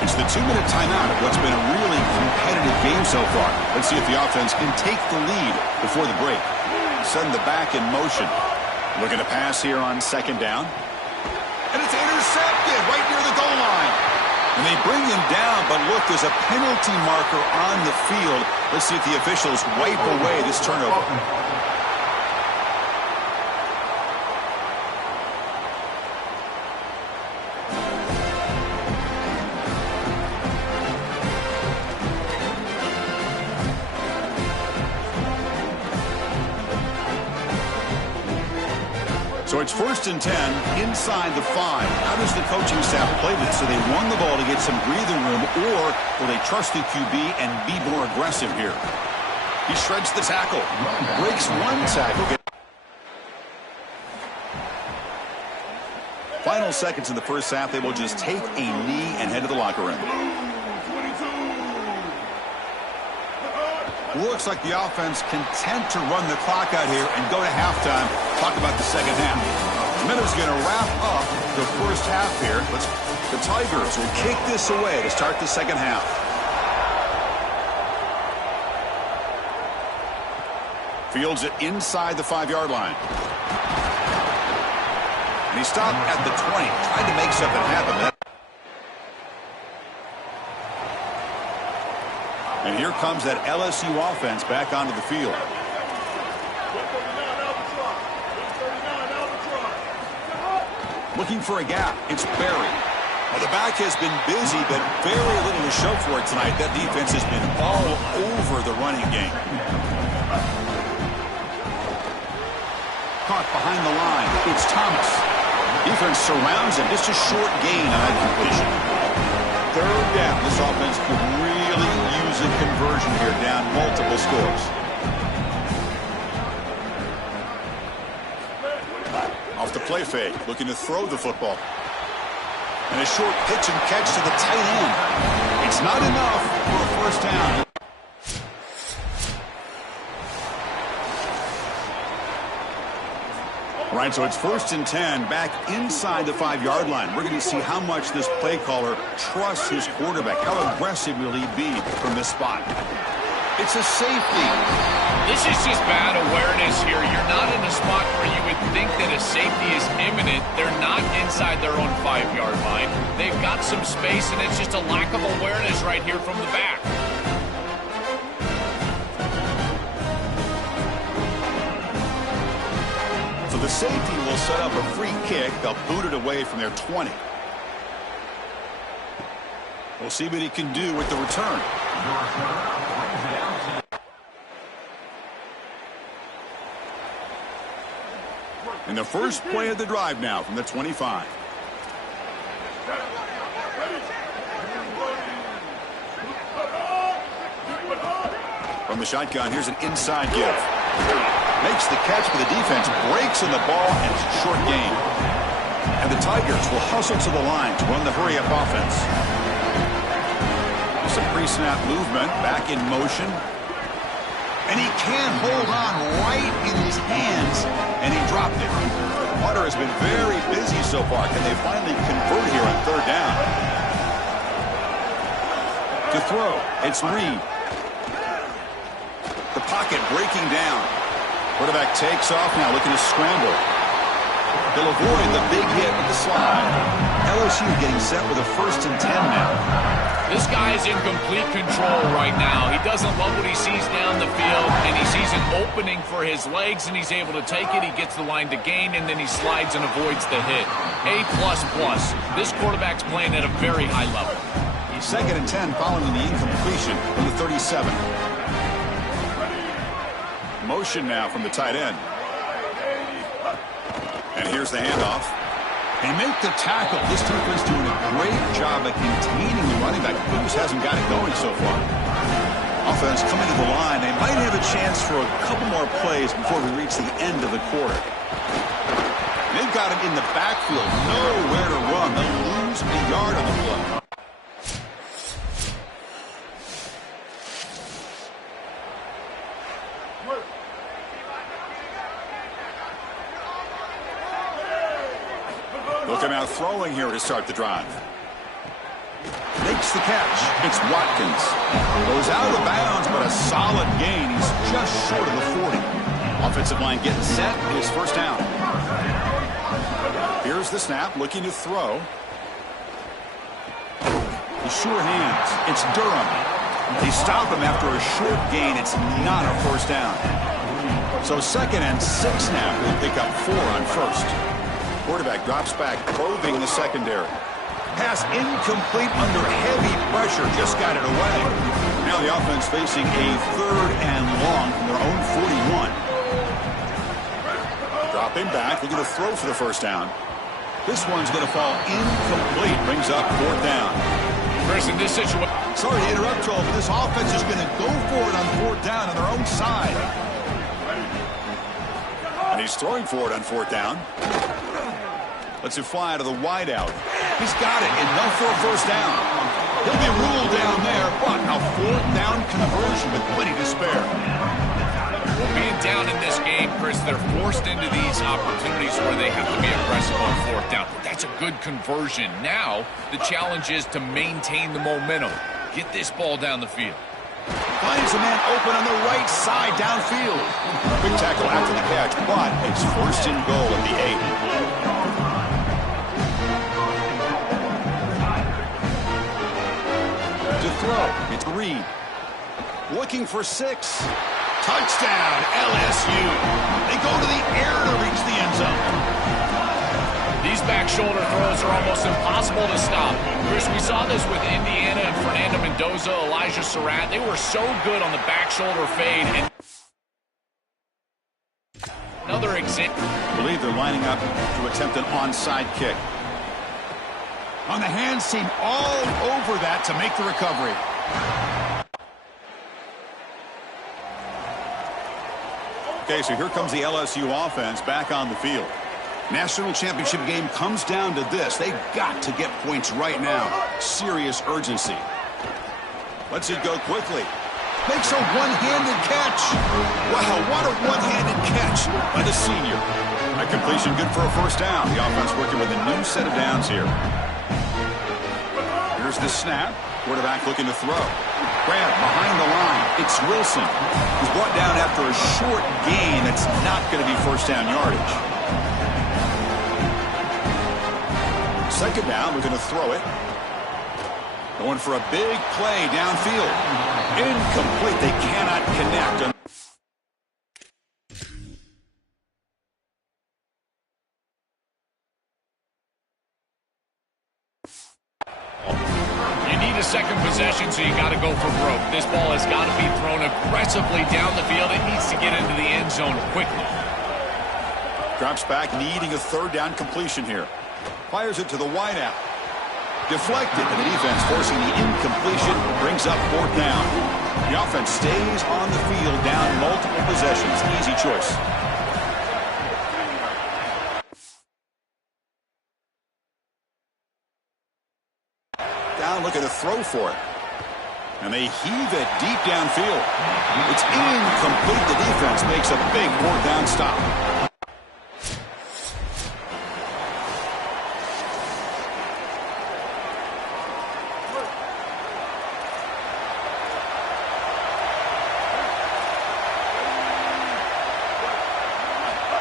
It's the 2-minute timeout of what's been a really competitive game so far. Let's see if the offense can take the lead before the break. Send the back in motion. Looking to pass here on 2nd down. And it's intercepted right near the goal line. And they bring him down, but look, there's a penalty marker on the field. Let's see if the officials wipe away this turnover. So it's 1st and 10 inside the 5. How does the coaching staff play this? So they won the ball to get some breathing room, or will they trust the QB and be more aggressive here? He shreds the tackle. Breaks one tackle. Final seconds in the first half. They will just take a knee and head to the locker room. Looks like the offense content to run the clock out here and go to halftime. Talk about the second half. Minutes going to wrap up the first half here. The Tigers will kick this away to start the second half. Fields it inside the 5-yard line. And he stopped at the 20. Tried to make something happen. And here comes that LSU offense back onto the field. Looking for a gap. It's Barry. Well, the back has been busy, but very little to show for it tonight. That defense has been all over the running game. Caught behind the line. It's Thomas. Defense surrounds him. Just a short gain on that completion. 3rd down. This offense could really use a conversion here, down multiple scores. Off the play fake, looking to throw the football. And a short pitch and catch to the tight end. It's not enough for a first down. All right, so it's 1st and 10 back inside the 5-yard line. We're going to see how much this play caller trusts his quarterback. How aggressive will he be from this spot? It's a safety. This is just bad awareness here. You're not in a spot where you would think that a safety is imminent. They're not inside their own 5-yard line. They've got some space, and it's just a lack of awareness right here from the back. So the safety will set up a free kick. They'll boot it away from their 20. We'll see what he can do with the return. And the first play of the drive now from the 25. From the shotgun, here's an inside give. Makes the catch, but the defense breaks in the ball, and it's a short gain. And the Tigers will hustle to the line to run the hurry-up offense. Some pre-snap movement, back in motion. And he can't hold on right in his hands, and he dropped it. Potter has been very busy so far. Can they finally convert here on third down? To throw, it's Reed. The pocket breaking down. Quarterback takes off now, looking to scramble. They'll avoid the big hit with the slide. LSU getting set with a 1st and 10 now. This guy's in complete control right now. He doesn't love what he sees down the field, and he sees an opening for his legs, and he's able to take it. He gets the line to gain, and then he slides and avoids the hit. A++. This quarterback's playing at a very high level. He's 2nd and 10 following the incompletion from the 37. Motion now from the tight end. And here's the handoff. They make the tackle. This defense doing a great job at containing the running back. He just hasn't got it going so far. Offense coming to the line. They might have a chance for a couple more plays before we reach the end of the quarter. They've got him in the backfield. Nowhere to run. They'll lose a yard on the play. Look him out throwing here to start the drive. Makes the catch. It's Watkins. Goes out of bounds, but a solid gain. He's just short of the 40. Offensive line getting set. His first down. Here's the snap, looking to throw. The sure hands. It's Durham. They stop him after a short gain. It's not a first down. So 2nd and 6 now. We'll pick up 4 on 1st. Quarterback drops back, probing the secondary. Pass incomplete under heavy pressure. Just got it away. Now the offense facing a 3rd and long from their own 41. Dropping back, looking to throw for the first down. This one's going to fall incomplete. Brings up 4th down. Chris, in this situation... Sorry to interrupt, Joel, but this offense is going to go for it on 4th down on their own side. And he's throwing for it on 4th down. Lets it fly to the wideout. He's got it. Enough for a first down. He'll be ruled down there, but a 4th down conversion with plenty to spare. Well, being down in this game, Chris, they're forced into these opportunities where they have to be aggressive on 4th down. That's a good conversion. Now, the challenge is to maintain the momentum. Get this ball down the field. Finds a man open on the right side downfield. Big tackle after the catch, but it's 1st and goal at the 8. To throw, it's Reed. Looking for 6. Touchdown, LSU. They go to the air to reach the end zone. These back shoulder throws are almost impossible to stop. Chris, we saw this with Indiana and Fernando Mendoza, Elijah Surratt. They were so good on the back shoulder fade. And another example. I believe they're lining up to attempt an onside kick. On the hands team all over that to make the recovery. Okay, so here comes the LSU offense back on the field. National championship game comes down to this. They've got to get points right now. Serious urgency. Lets it go quickly. Makes a one-handed catch. Wow, what a one-handed catch by the senior. That completion good for a first down. The offense working with a new set of downs here. Here's the snap. Quarterback looking to throw. Grab behind the line. It's Wilson. He's brought down after a short gain that's not going to be first down yardage. 2nd down, we're going to throw it. Going for a big play downfield. Incomplete. They cannot connect. A second possession, so you got to go for broke. This ball has got to be thrown aggressively down the field. It needs to get into the end zone quickly. Drops back, needing a 3rd down completion here. Fires it to the wideout. Deflected, and the defense forcing the incompletion. Brings up 4th down. The offense stays on the field, down multiple possessions. Easy choice. Looking to throw for it. And they heave it deep downfield. It's incomplete. The defense makes a big 4th down stop.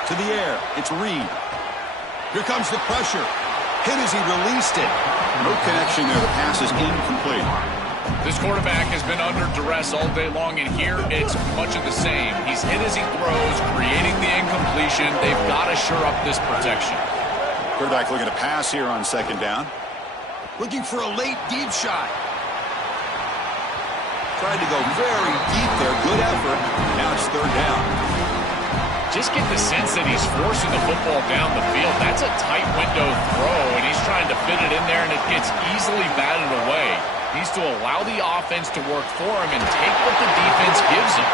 To the air. It's Reed. Here comes the pressure. Hit as he released it. No connection there. The pass is incomplete. This quarterback has been under duress all day long, and here it's much of the same. He's hit as he throws, creating the incompletion. They've got to shore up this protection. Quarterback looking to pass here on second down. Looking for a late deep shot. Tried to go very deep there. Good effort. Now it's third down. Just get the sense that he's forcing the football down the field. That's a tight window throw, and he's trying to fit it in there, and it gets easily batted away. He needs to allow the offense to work for him and take what the defense gives him.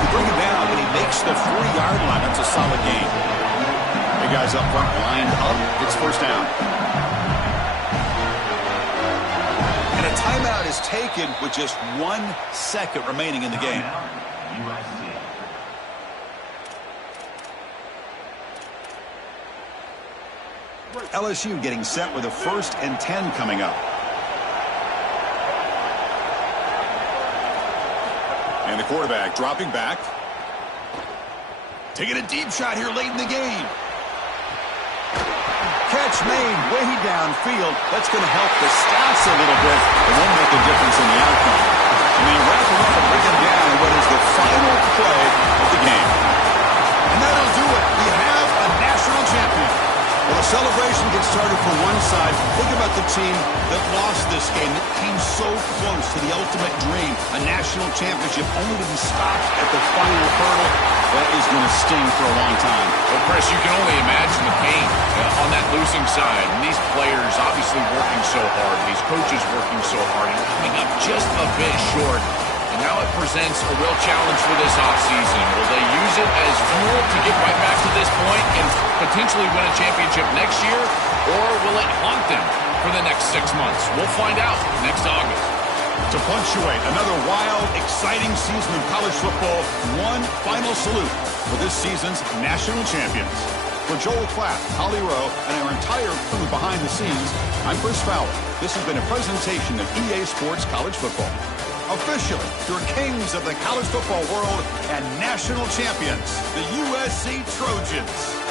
You bring him down, and he makes the 40-yard line. That's a solid gain. The guys up front lined up. It's first down. And a timeout is taken with just 1 second remaining in the game. LSU getting set with a 1st and 10 coming up. And the quarterback dropping back. Taking a deep shot here late in the game. Catch made way downfield. That's going to help the stats a little bit. It won't make a difference in the outcome. And they wrap him up and bring him down in what is the final play of the game. And that'll do it. We have a national champion. Well, the celebration gets started for one side. Think about the team that lost this game, that came so close to the ultimate dream, a national championship, only to be stopped at the final hurdle. That is going to sting for a long time. Well, Chris, you can only imagine the pain on that losing side. And these players obviously working so hard, these coaches working so hard, and coming up just a bit short. And now it presents a real challenge for this offseason. Will they use it as fuel to get right back to this point and potentially win a championship next year? Or will it haunt them for the next 6 months? We'll find out next August. To punctuate another wild, exciting season of college football, one final salute for this season's national champions. For Joel Clapp, Holly Rowe, and our entire crew behind the scenes, I'm Chris Fowler. This has been a presentation of EA Sports College Football. Officially, your kings of the college football world and national champions, the USC Trojans.